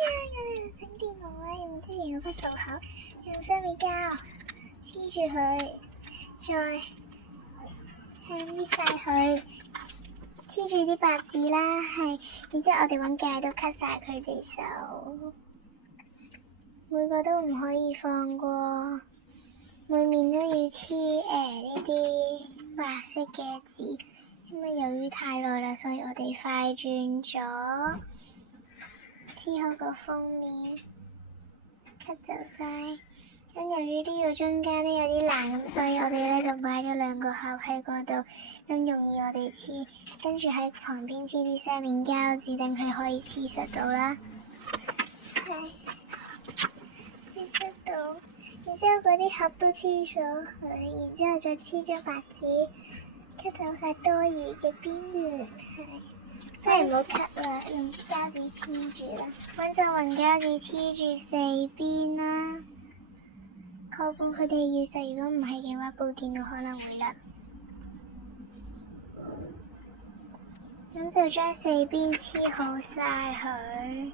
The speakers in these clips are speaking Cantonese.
我哋整電腦咧，用之前嗰筆數口，用雙面膠黐住佢，再搣晒佢，黐住啲白字啦，係，然之後我哋揾戒刀 cut 晒佢哋手，每個都唔可以放過，每面都要黐呢啲白色嘅字，因為由於太耐啦，所以我哋快轉咗。黐好個封面 cut 走晒，咁由於呢個中間咧有啲爛，咁所以我哋咧就擺咗兩個盒喺嗰度，咁容易我哋黐，跟住喺旁邊黐啲雙面膠紙，等佢可以黐實到啦。係黐實到，然之後嗰啲盒都黐咗佢，然之後再黐咗白紙 cut 走晒多餘嘅邊緣，係。真係唔好 cut 啦，用膠紙黐住啦，揾就揾膠紙黐住四邊啦，確保佢哋要實。如果唔係嘅話，部電腦可能會甩。咁就將四邊黐好晒佢。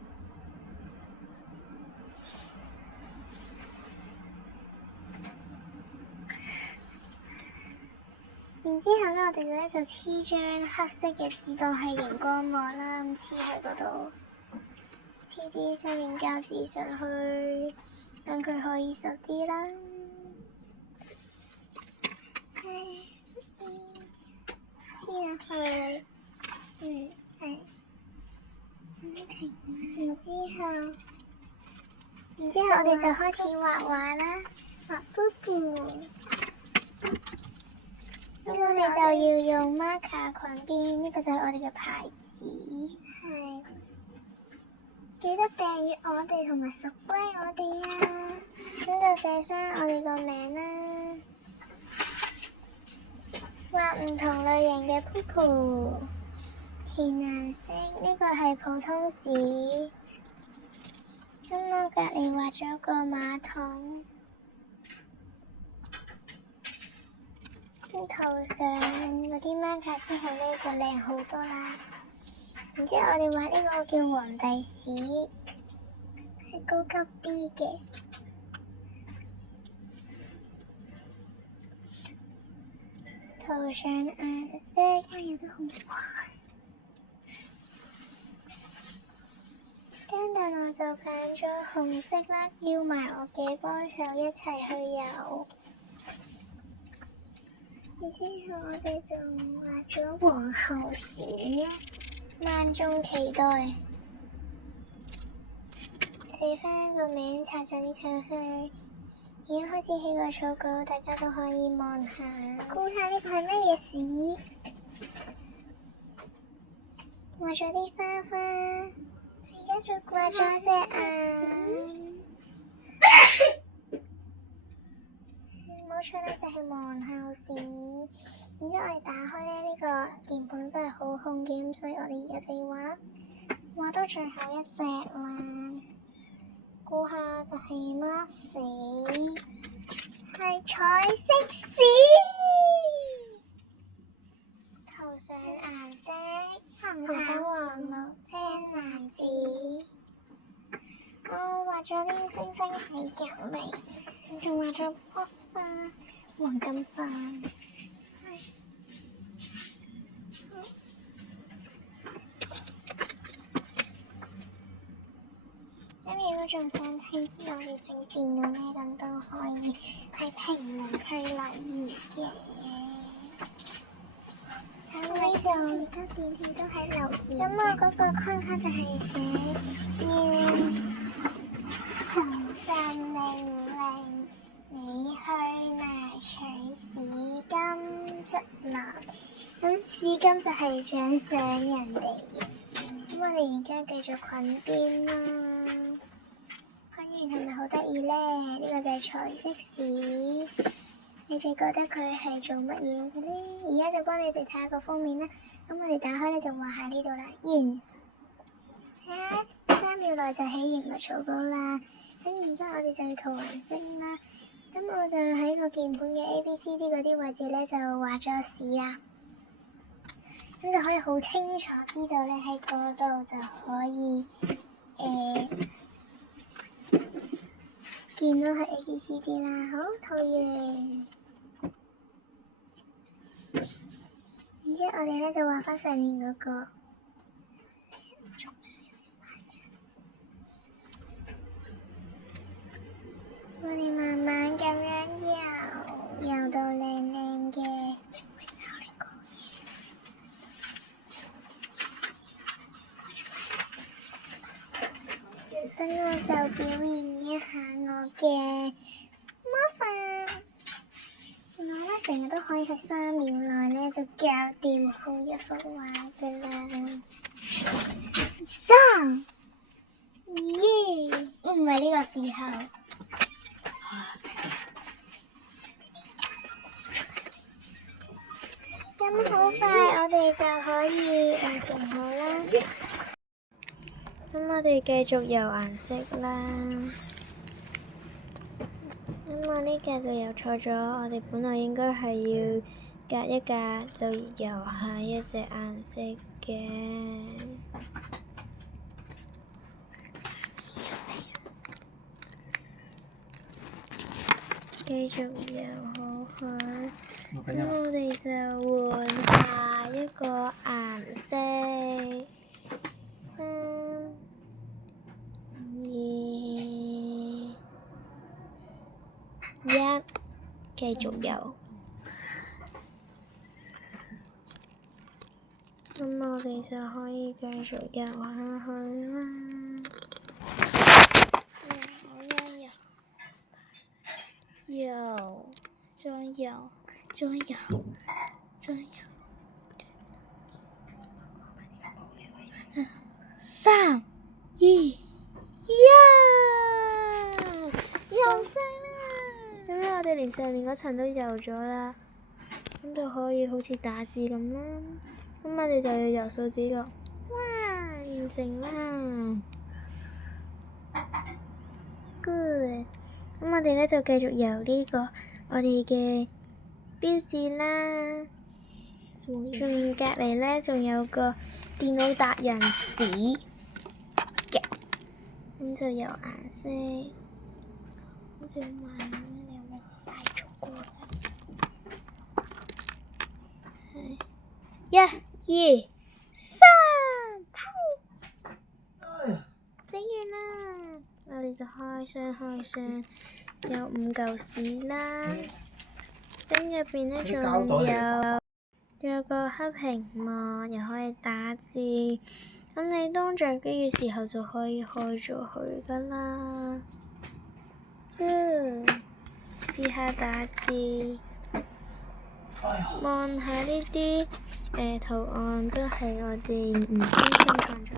然之後咧，我哋咧就黐張黑色嘅紙當係熒光幕啦，咁黐喺嗰度，黐啲雙面膠紙上去，等佢可以實啲啦。黐落去，係。然之後我哋就開始畫畫啦，畫布布。咁我哋就要用 marker 裙邊，呢個就係我哋嘅牌子，係。記得訂閱我哋同埋 subscribe 我哋啊！咁就寫上我哋個名啦。畫唔同類型嘅布布，填顏色，呢個係普通紙。咁我隔離畫咗個馬桶。塗上嗰啲 marker 之後咧，就靚好多啦。然之後我哋畫呢個叫皇帝屎，係高級啲嘅。塗上顏色，有得好快。跟住我就揀咗紅色啦，叫埋我嘅幫手一齊去油。然之後我哋就畫咗皇后屎，萬眾期待。寫返個名，擦咗啲草水。而家開始起個草稿，大家都可以望下。估下呢個係乜嘢屎？畫咗啲花花，而家仲畫咗隻眼。冇錯啦，就係皇后屎。然之後我哋打開咧，呢個鍵盤真係好空嘅，咁所以我哋而家就要畫啦。畫到最後一隻啦，估下就係乜屎？係彩色屎。塗上顏色，紅橙黃綠青藍紫。我畫咗啲星星喺隔離，仲畫咗棵花，黃金花。咁如果仲想睇我哋整電腦咧，咁都可以喺評論區留言嘅。咁呢度其他電器都喺留言。咁我嗰個框框就係寫1000，你去拿取試金出來。咁試金就係獎賞人哋嘅。咁我哋而家繼續捆邊啦。捆完係咪好得意咧？呢個就係彩色屎。你哋覺得佢係做乜嘢嘅咧？而家就幫你哋睇下個封面啦。咁我哋打開咧就畫喺呢度啦。完。睇下3秒內就起完個草稿啦。咁而家我哋就要塗顏色啦。咁我就喺個鍵盤嘅 A、B、C、D 嗰啲位置咧就畫咗屎啦。咁就可以好清楚知道咧喺嗰度就可以見到係 ABCD 啦，好討厭。然之後我哋咧就畫翻上面嗰個。我哋慢慢咁樣游到靚靚嘅。等我就表現一下我嘅魔法。我咧成日都可以喺3秒內咧就搞掂好一幅畫噶啦。3、2，唔係呢個時候。咁好快，我哋就可以填好啦。咁我哋繼續游顏色啦。咁我呢格就游錯咗，我哋本來應該係要隔一格就游下一隻顏色嘅。繼續游好佢。咁我哋就換下一個顏色。3、2、1，繼續游。咁我哋就可以繼續游下去啦。游，再游，再游，再游。3、2、1，游晒啦！咁我哋連上面嗰層都游咗啦，咁就可以好似打字咁啦。咁我哋就要游數字個，哇！完成啦 ，good。咁我哋咧就繼續游呢個我哋嘅標誌啦。仲隔離咧，仲有個電腦達人史嘅，咁就有顏色，好似好慢咁樣，你有冇快速過咧？1、2、3，整完啦！我哋就開箱，有5嚿屎啦。咁入邊咧仲有個黑屏幕，又可以打字。咁你當着機嘅時候就可以開咗佢噶啦。試下打字，望下呢啲圖案都係我哋唔偏心創作。